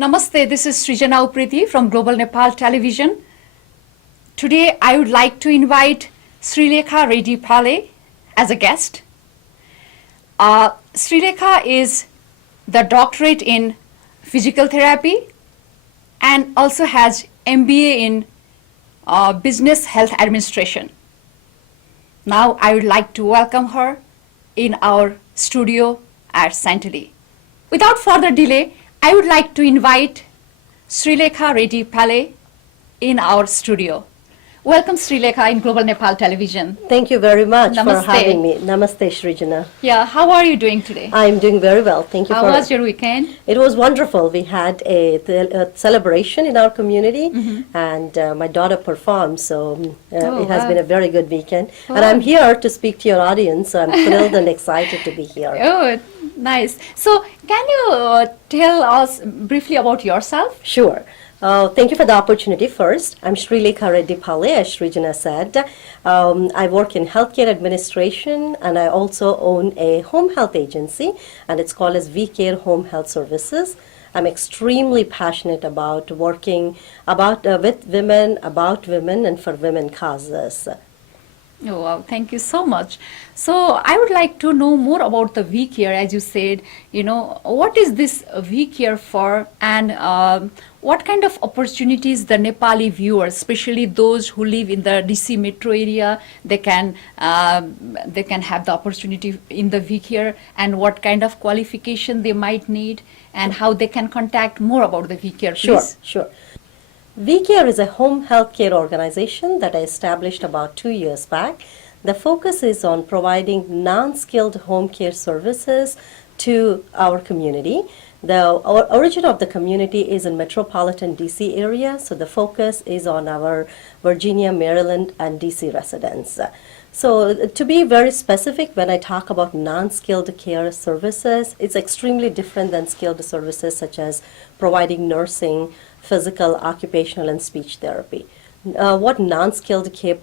Namaste, this is Srijana Upriti from Global Nepal Television. Today I would like to invite Srilekha Reddy Phale as a guest. Srilekha is the doctorate in physical therapy and also has MBA in Business Health Administration. Now I would like to welcome her in our studio at Santali. Without further delay, I would like to invite Srilekha Reddy Phale in our studio. Welcome, Srilekha, in Global Nepal Television. Thank you very much Namaste. for having me. Namaste, Srijana. Yeah, how are you doing today? I'm doing very well. Thank you How was your weekend? It was wonderful. We had a celebration in our community, and my daughter performed, so it has been a very good weekend. And I'm here to speak to your audience, so I'm thrilled and excited to be here. Oh, nice. So, can you tell us briefly about yourself? Sure. Thank you for the opportunity first. I'm Srilekha Reddy Phale, as Srijana said. I work in healthcare administration, and I also own a home health agency, and it's called as V-Care Home Health Services. I'm extremely passionate about working with women, about women, and for women causes. Oh, wow, thank you so much. So I would like to know more about the V-Care, as you said, what is this V-Care for, and what kind of opportunities the Nepali viewers, especially those who live in the DC metro area, they can have the opportunity in the V-Care, and what kind of qualification they might need, and how they can contact more about the V-Care, please. Sure. V-Care is a home health care organization that I established about 2 years back. The focus is on providing non-skilled home care services to our community. The origin of the community is in metropolitan DC area, so the focus is on our Virginia, Maryland, and DC residents. So to be very specific, when I talk about non-skilled care services, it's extremely different than skilled services such as providing nursing, physical, occupational, and speech therapy. What non-skilled care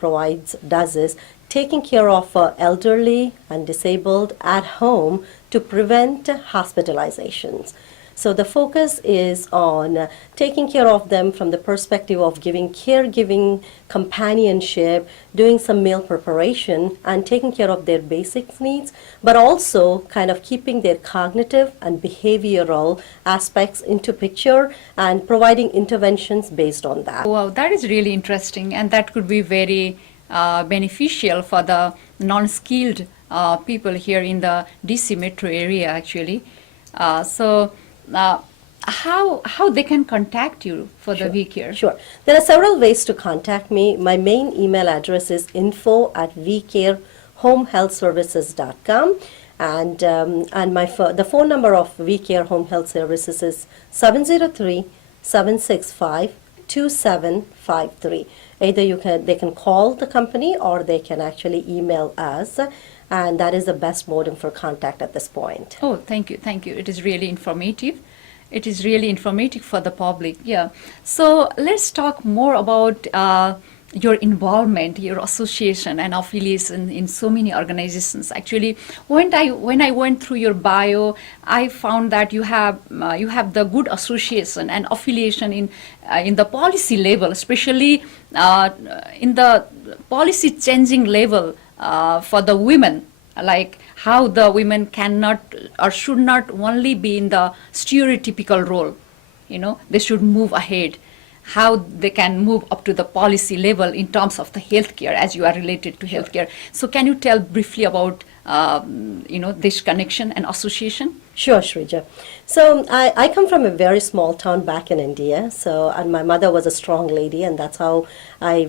does is taking care of elderly and disabled at home to prevent hospitalizations. So the focus is on taking care of them from the perspective of giving caregiving, companionship, doing some meal preparation, and taking care of their basic needs, but also kind of keeping their cognitive and behavioral aspects into picture and providing interventions based on that. Wow, that is really interesting, and that could be very beneficial for the non-skilled people here in the DC metro area, actually. How they can contact you for the V-Care? Sure. There are several ways to contact me. My main email address is info@vcarehomehealthservices.com, and the phone number of V-Care Home Health Services is 703-765-2753. Either they can call the company or they can actually email us, and that is the best modem for contact at this point. Oh, thank you. It is really informative. It is really informative for the public. Yeah. So let's talk more about your involvement, your association and affiliation in so many organizations. Actually, when I went through your bio, I found that you have the good association and affiliation in the policy level, especially in the policy changing level for the women, like how the women cannot or should not only be in the stereotypical role, they should move ahead, how they can move up to the policy level in terms of the healthcare, as you are related to healthcare. So can you tell briefly about this connection and association? Sure, Shrija. So I come from a very small town back in India. And my mother was a strong lady, and that's how I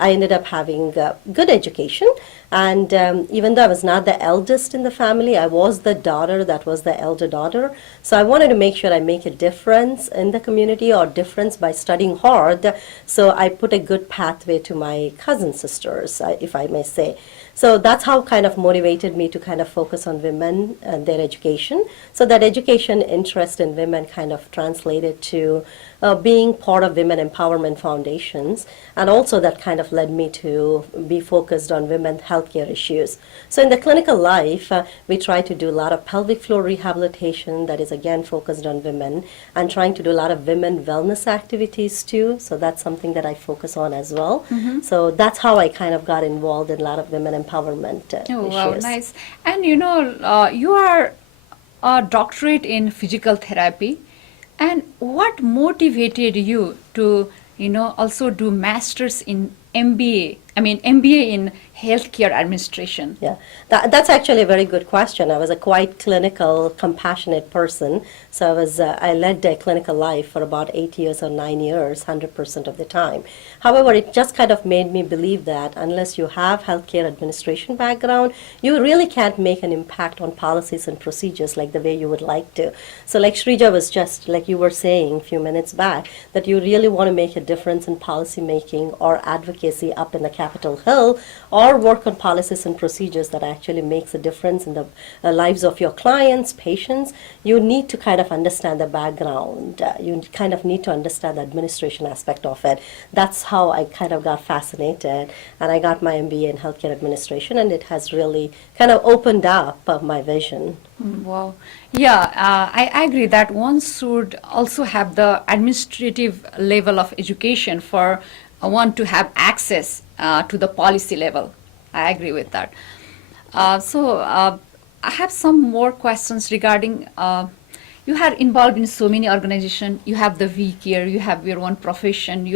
ended up having good education. And even though I was not the eldest in the family, I was the daughter that was the elder daughter. So I wanted to make sure I make a difference in the community, or difference by studying hard. So I put a good pathway to my cousin sisters, if I may say. So that's how kind of motivated me to kind of focus on women and their education. So that education interest in women kind of translated to being part of women empowerment foundations, and also that kind of led me to be focused on women's healthcare issues. So in the clinical life, we try to do a lot of pelvic floor rehabilitation that is again focused on women, and trying to do a lot of women wellness activities too. So that's something that I focus on as well. So that's how I kind of got involved in a lot of women empowerment Oh, issues. wow, nice. And you are a doctorate in physical therapy. And what motivated you to, also do masters in MBA? I mean, MBA in healthcare administration. Yeah, that's actually a very good question. I was a quite clinical, compassionate person. So I led a clinical life for about 8 years or 9 years, 100% of the time. However, it just kind of made me believe that unless you have healthcare administration background, you really can't make an impact on policies and procedures like the way you would like to. So like Shrija was just, like you were saying a few minutes back, that you really want to make a difference in policy making or advocacy up in the Capitol Hill, or work on policies and procedures that actually makes a difference in the lives of your clients, patients, you need to kind of understand the background. You kind of need to understand the administration aspect of it. That's how I kind of got fascinated, and I got my MBA in healthcare administration, and it has really kind of opened up my vision. Wow. Yeah, I agree that one should also have the administrative level of education for one to have access to the policy level. I agree with that. I have some more questions regarding you are involved in so many organizations. You have the VCare, you have your own profession.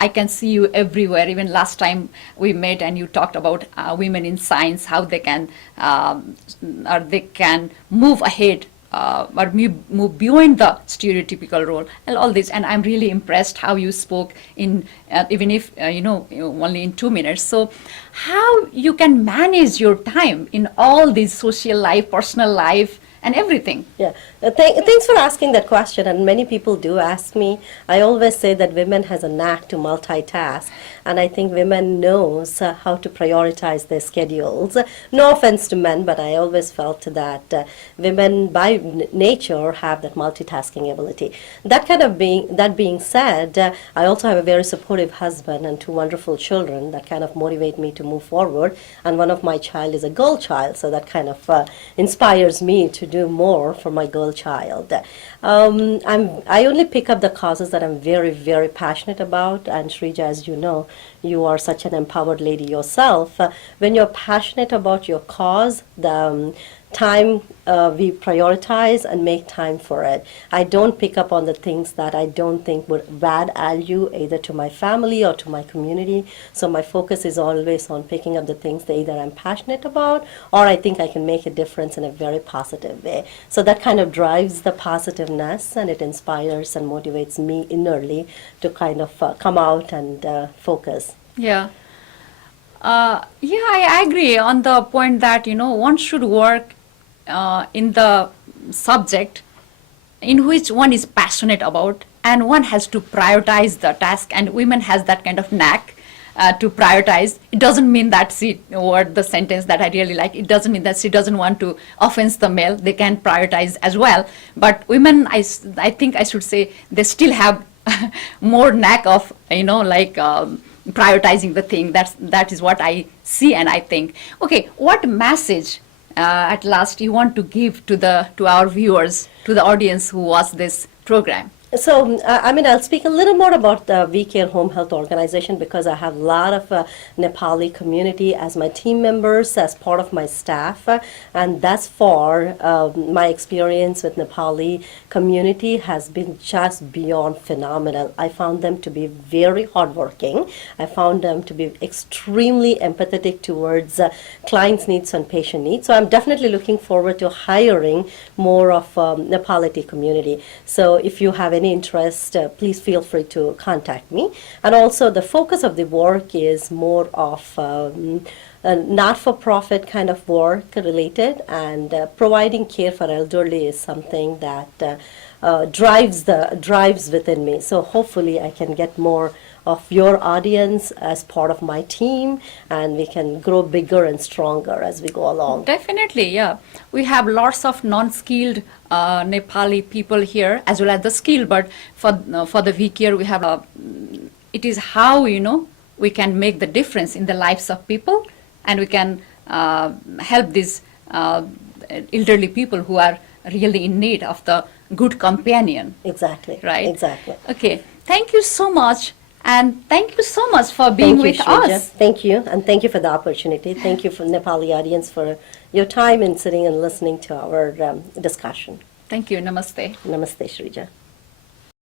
I can see you everywhere. Even last time we met and you talked about women in science, how they can or they can move ahead or move beyond the stereotypical role and all this. And I'm really impressed how you spoke in even if only in 2 minutes. So how you can manage your time in all these social life, personal life, and everything. Yeah, thanks for asking that question. And many people do ask me. I always say that women has a knack to multitask, and I think women knows how to prioritize their schedules. No offense to men, but I always felt that women by nature have that multitasking ability. That being said, I also have a very supportive husband and 2 wonderful children that kind of motivate me to move forward. And one of my child is a girl child, so that kind of inspires me to do more for my girl child. I only pick up the causes that I'm very, very passionate about. And Shrija, as you know, you are such an empowered lady yourself. When you're passionate about your cause, the time we prioritize and make time for it. I don't pick up on the things that I don't think would add value either to my family or to my community. So my focus is always on picking up the things that either I'm passionate about or I think I can make a difference in a very positive way. So that kind of drives the positiveness, and it inspires and motivates me innerly to kind of come out and focus. Yeah. I agree on the point that one should work in the subject in which one is passionate about, and one has to prioritize the task. And women has that kind of knack to prioritize. It doesn't mean that or the sentence that I really like, it doesn't mean that she doesn't want to offense the male. They can prioritize as well. But women, I think I should say, they still have more knack of prioritizing the thing. That is what I see and I think. Okay, what message at last you want to give to our viewers, to the audience who watch this program? So, I'll speak a little more about the VCare Home Health Organization because I have a lot of Nepali community as my team members, as part of my staff. And thus far, my experience with Nepali community has been just beyond phenomenal. I found them to be very hardworking. I found them to be extremely empathetic towards clients' needs and patient needs. So I'm definitely looking forward to hiring more of Nepali community. So if you have any interest, please feel free to contact me. And also the focus of the work is more of a not-for-profit kind of work related, and providing care for elderly is something that drives within me. So hopefully I can get more of your audience as part of my team, and we can grow bigger and stronger as we go along. Definitely, yeah. We have lots of non-skilled Nepali people here, as well as the skilled. But for the VCare, we have it is how we can make the difference in the lives of people, and we can help these elderly people who are really in need of the good companion. Exactly. Right. Exactly. Okay. Thank you so much, and thank you so much for being Thank you, with Shrija. us. Thank you, and thank you for the opportunity. Thank you for Nepali audience for your time in sitting and listening to our discussion. Thank you. Namaste. Namaste, Shrija.